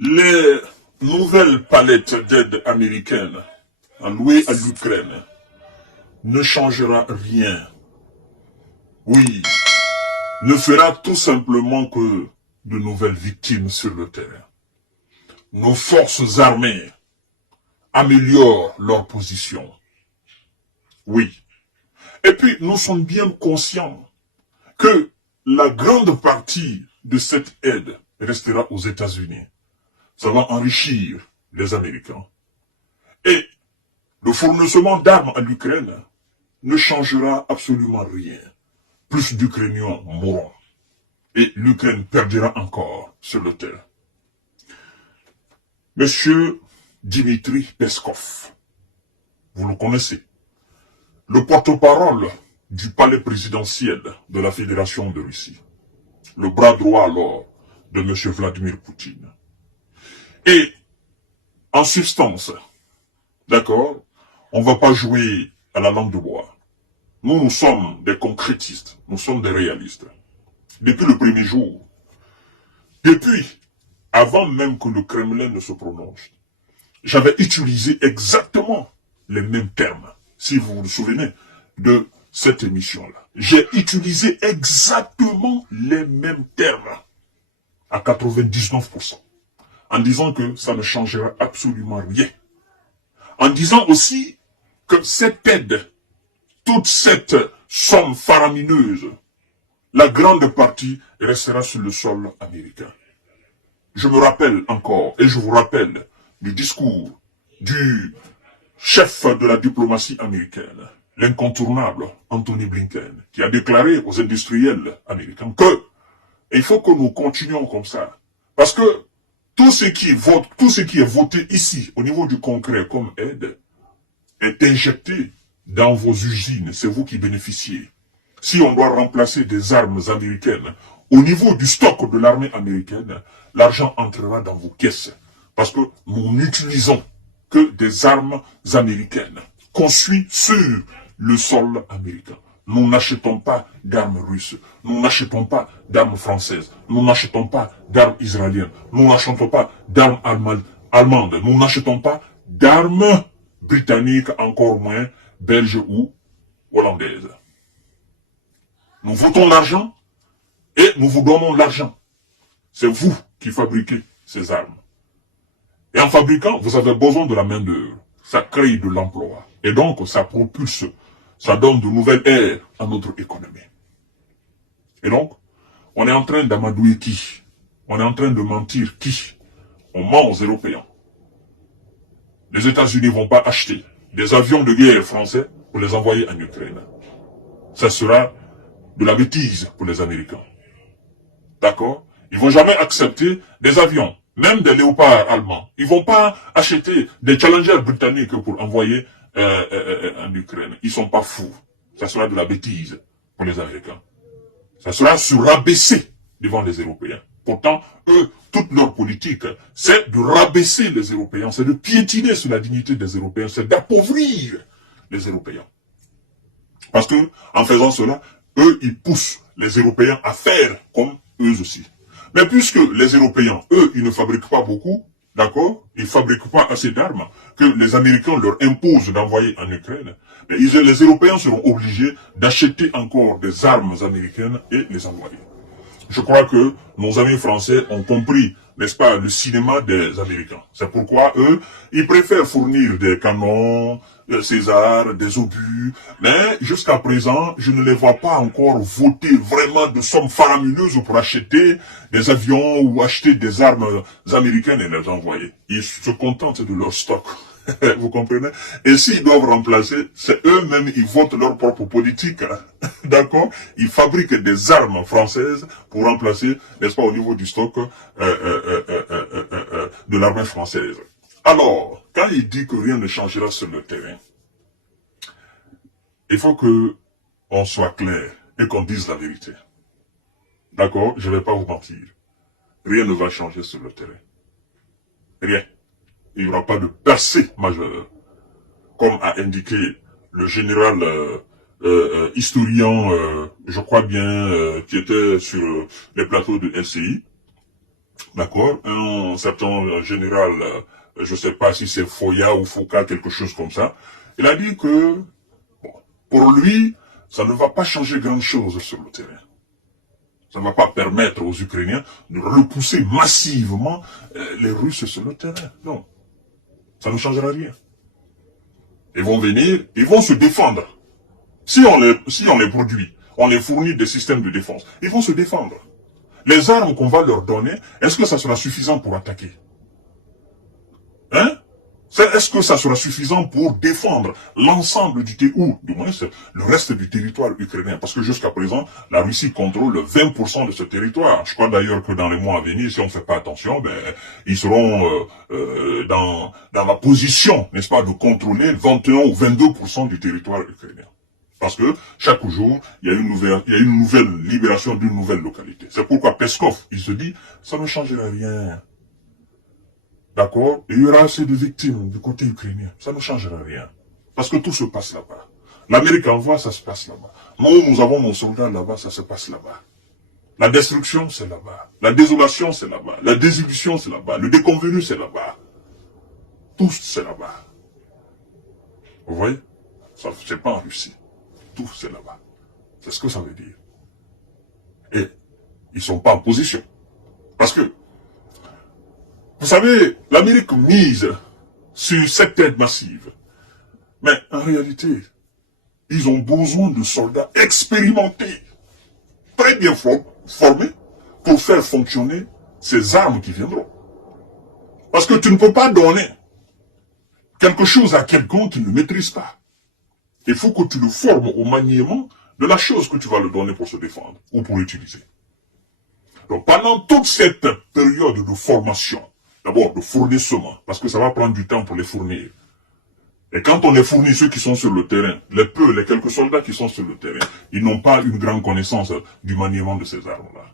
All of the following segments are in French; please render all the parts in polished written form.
Les nouvelles palettes d'aide américaines allouées à l'Ukraine ne changera rien. Oui, ne fera tout simplement que de nouvelles victimes sur le terrain. Nos forces armées améliorent leur position. Oui. Et puis, nous sommes bien conscients que la grande partie de cette aide restera aux États-Unis. Ça va enrichir les Américains. Et le fournissement d'armes à l'Ukraine ne changera absolument rien. Plus d'Ukrainiens mourront. Et l'Ukraine perdra encore sur le terrain. Monsieur Dimitri Peskov, vous le connaissez, le porte-parole du palais présidentiel de la Fédération de Russie, le bras droit alors de M. Vladimir Poutine. Et en substance, d'accord, on ne va pas jouer à la langue de bois. Nous sommes des concrétistes, nous sommes des réalistes. Depuis le premier jour, depuis, avant même que le Kremlin ne se prononce, j'avais utilisé exactement les mêmes termes, si vous vous souvenez de cette émission-là. J'ai utilisé exactement les mêmes termes, à 99%, en disant que ça ne changera absolument rien. En disant aussi que cette aide, toute cette somme faramineuse, la grande partie restera sur le sol américain. Je me rappelle encore, et je vous rappelle, du discours du chef de la diplomatie américaine, l'incontournable Anthony Blinken, qui a déclaré aux industriels américains que il faut que nous continuions comme ça. Parce que tout ce qui est voté ici, au niveau du concret comme aide, est injecté dans vos usines. C'est vous qui bénéficiez. Si on doit remplacer des armes américaines, au niveau du stock de l'armée américaine, l'argent entrera dans vos caisses. Parce que nous n'utilisons que des armes américaines, conçues sur le sol américain. Nous n'achetons pas d'armes russes, nous n'achetons pas d'armes françaises, nous n'achetons pas d'armes israéliennes, nous n'achetons pas d'armes allemandes, nous n'achetons pas d'armes britanniques, encore moins belges ou hollandaises. Nous votons l'argent et nous vous donnons l'argent. C'est vous qui fabriquez ces armes. Et en fabriquant, vous avez besoin de la main-d'œuvre. Ça crée de l'emploi. Et donc, ça propulse, ça donne de nouvelles airs à notre économie. Et donc, on est en train d'amadouer qui? On est en train de mentir qui? On ment aux Européens. Les États-Unis ne vont pas acheter des avions de guerre français pour les envoyer en Ukraine. Ça sera de la bêtise pour les Américains. D'accord? Ils ne vont jamais accepter des avions, même des léopards allemands. Ils ne vont pas acheter des Challengers britanniques pour envoyer en Ukraine. Ils ne sont pas fous. Ça sera de la bêtise pour les Américains. Ça sera se rabaisser devant les Européens. Pourtant, eux, toute leur politique, c'est de rabaisser les Européens, c'est de piétiner sur la dignité des Européens, c'est d'appauvrir les Européens. Parce que, en faisant cela, eux, ils poussent les Européens à faire comme eux aussi. Mais puisque les Européens, eux, ils ne fabriquent pas beaucoup, d'accord, ils ne fabriquent pas assez d'armes que les Américains leur imposent d'envoyer en Ukraine, mais les Européens seront obligés d'acheter encore des armes américaines et les envoyer. Je crois que nos amis français ont compris, n'est-ce pas, le cinéma des Américains. C'est pourquoi eux, ils préfèrent fournir des canons, César, des obus, mais jusqu'à présent, je ne les vois pas encore voter vraiment de sommes faramineuses pour acheter des avions ou acheter des armes américaines et les envoyer. Ils se contentent de leur stock. Vous comprenez? Et s'ils doivent remplacer, c'est eux-mêmes, ils votent leur propre politique. D'accord? Ils fabriquent des armes françaises pour remplacer, n'est-ce pas, au niveau du stock de l'armée française. Alors, quand il dit que rien ne changera sur le terrain, il faut que on soit clair et qu'on dise la vérité. D'accord? Je ne vais pas vous mentir. Rien ne va changer sur le terrain. Rien. Il n'y aura pas de percée majeure, comme a indiqué le général historien, je crois bien, qui était sur les plateaux de LCI. d'accord, un certain général, je ne sais pas si c'est Foya ou Foucault, quelque chose comme ça, il a dit que, bon, pour lui, ça ne va pas changer grand-chose sur le terrain. Ça ne va pas permettre aux Ukrainiens de repousser massivement les Russes sur le terrain. Non, ça ne changera rien. Ils vont venir, ils vont se défendre. Si on les produit, on les fournit des systèmes de défense, ils vont se défendre. Les armes qu'on va leur donner, est-ce que ça sera suffisant pour attaquer? Hein? Est-ce que ça sera suffisant pour défendre l'ensemble du territoire, du moins le reste du territoire ukrainien? Parce que jusqu'à présent, la Russie contrôle 20% de ce territoire. Je crois d'ailleurs que dans les mois à venir, si on ne fait pas attention, ils seront dans la position, n'est-ce pas, de contrôler 21 ou 22% du territoire ukrainien. Parce que chaque jour, il y a une nouvelle libération d'une nouvelle localité. C'est pourquoi Peskov, il se dit, ça ne changera rien. D'accord? Il y aura assez de victimes du côté ukrainien. Ça ne changera rien. Parce que tout se passe là-bas. L'Amérique envoie, ça se passe là-bas. Nous avons nos soldats là-bas, ça se passe là-bas. La destruction, c'est là-bas. La désolation, c'est là-bas. La désillusion, c'est là-bas. Le déconvenu, c'est là-bas. Tout, c'est là-bas. Vous voyez? Ça, c'est pas en Russie. Tout, c'est là-bas. C'est ce que ça veut dire. Et ils sont pas en position. Parce que vous savez, l'Amérique mise sur cette aide massive. Mais en réalité, ils ont besoin de soldats expérimentés, très bien formés, pour faire fonctionner ces armes qui viendront. Parce que tu ne peux pas donner quelque chose à quelqu'un qui ne maîtrise pas. Il faut que tu le formes au maniement de la chose que tu vas le donner pour se défendre ou pour l'utiliser. Donc pendant toute cette période de formation, d'abord de fournissement, parce que ça va prendre du temps pour les fournir. Et quand on les fournit, ceux qui sont sur le terrain, les quelques soldats qui sont sur le terrain, ils n'ont pas une grande connaissance du maniement de ces armes-là.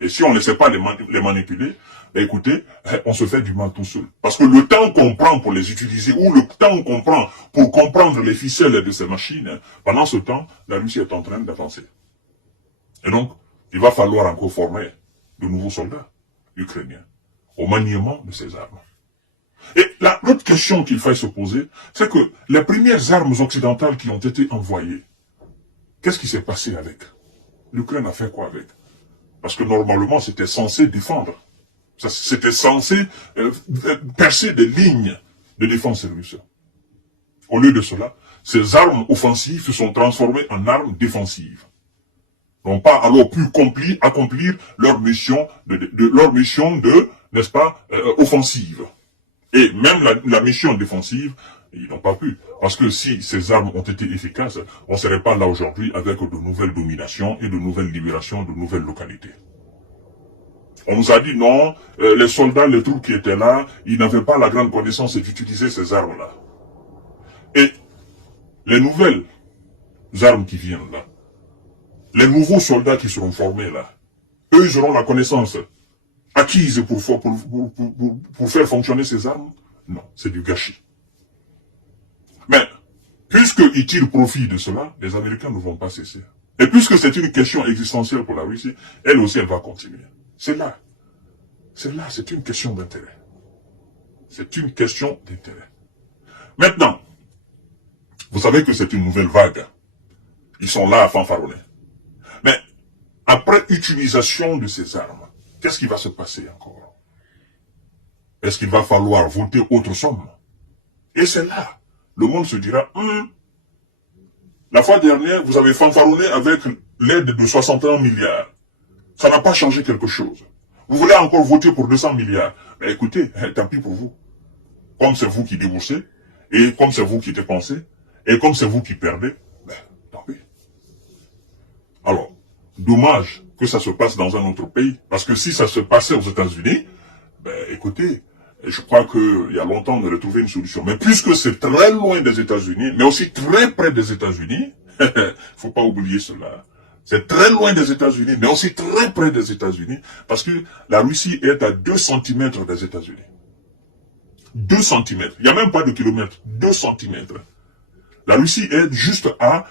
Et si on ne sait pas les manipuler, écoutez, on se fait du mal tout seul. Parce que le temps qu'on prend pour les utiliser, ou le temps qu'on prend pour comprendre les ficelles de ces machines, pendant ce temps, la Russie est en train d'avancer. Et donc, il va falloir encore former de nouveaux soldats ukrainiens au maniement de ces armes. Et l'autre question qu'il faut se poser, c'est que les premières armes occidentales qui ont été envoyées, qu'est-ce qui s'est passé avec? L'Ukraine a fait quoi avec? Parce que normalement, c'était censé défendre. C'était censé percer des lignes de défense russe. Au lieu de cela, ces armes offensives se sont transformées en armes défensives. N'ont pas alors pu accomplir leur mission n'est-ce pas, offensive. Et même la mission défensive, ils n'ont pas pu. Parce que si ces armes ont été efficaces, on ne serait pas là aujourd'hui avec de nouvelles dominations et de nouvelles libérations de nouvelles localités. On nous a dit non, les soldats, les troupes qui étaient là, ils n'avaient pas la grande connaissance d'utiliser ces armes-là. Et les nouvelles armes qui viennent là, les nouveaux soldats qui seront formés là, eux, ils auront la connaissance acquise pour faire fonctionner ces armes? Non, c'est du gâchis. Mais, puisqu'ils tirent profit de cela, les Américains ne vont pas cesser. Et puisque c'est une question existentielle pour la Russie, elle aussi, elle va continuer. C'est là, c'est une question d'intérêt. C'est une question d'intérêt. Maintenant, vous savez que c'est une nouvelle vague. Ils sont là à fanfaronner. Mais, après utilisation de ces armes, qu'est-ce qui va se passer encore? Est-ce qu'il va falloir voter autre somme? Et c'est là, le monde se dira, la fois dernière, vous avez fanfaronné avec l'aide de 61 milliards. Ça n'a pas changé quelque chose. Vous voulez encore voter pour 200 milliards. Mais écoutez, tant pis pour vous. Comme c'est vous qui déboursez, et comme c'est vous qui dépensez, et comme c'est vous qui perdez, tant pis. Alors, dommage que ça se passe dans un autre pays. Parce que si ça se passait aux États-Unis, écoutez, je crois qu'il y a longtemps on aurait trouvé une solution. Mais puisque c'est très loin des États-Unis, mais aussi très près des États-Unis, faut pas oublier cela. C'est très loin des États-Unis, mais aussi très près des États-Unis, parce que la Russie est à 2 centimètres des États-Unis. 2 centimètres. Il n'y a même pas de kilomètres. 2 centimètres. La Russie est juste à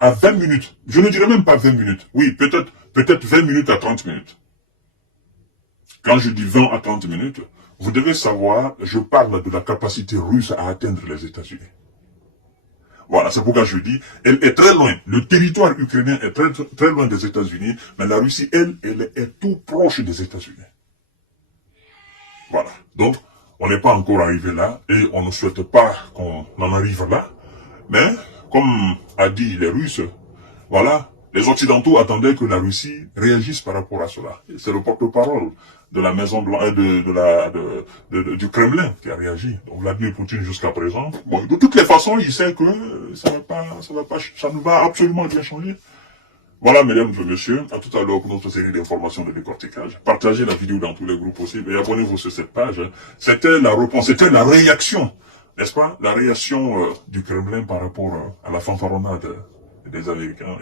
20 minutes. Je ne dirais même pas 20 minutes. Oui, peut-être 20 minutes à 30 minutes. Quand je dis 20 à 30 minutes, vous devez savoir, je parle de la capacité russe à atteindre les États-Unis. Voilà, c'est pourquoi je dis, elle est très loin. Le territoire ukrainien est très, très loin des États-Unis, mais la Russie, elle est tout proche des États-Unis. Voilà. Donc, on n'est pas encore arrivé là, et on ne souhaite pas qu'on en arrive là. Mais, comme a dit les Russes, voilà, les Occidentaux attendaient que la Russie réagisse par rapport à cela. C'est le porte-parole de la Maison Blanche, du Kremlin qui a réagi. Donc Vladimir Poutine jusqu'à présent, bon, de toutes les façons, il sait que ça ne va absolument rien changer. Voilà, mesdames et messieurs, à tout à l'heure pour notre série d'informations de décortiquage. Partagez la vidéo dans tous les groupes possibles et abonnez-vous sur cette page. C'était la réponse, c'était la réaction, n'est-ce pas? La réaction du Kremlin par rapport à la fanfaronnade des Américains.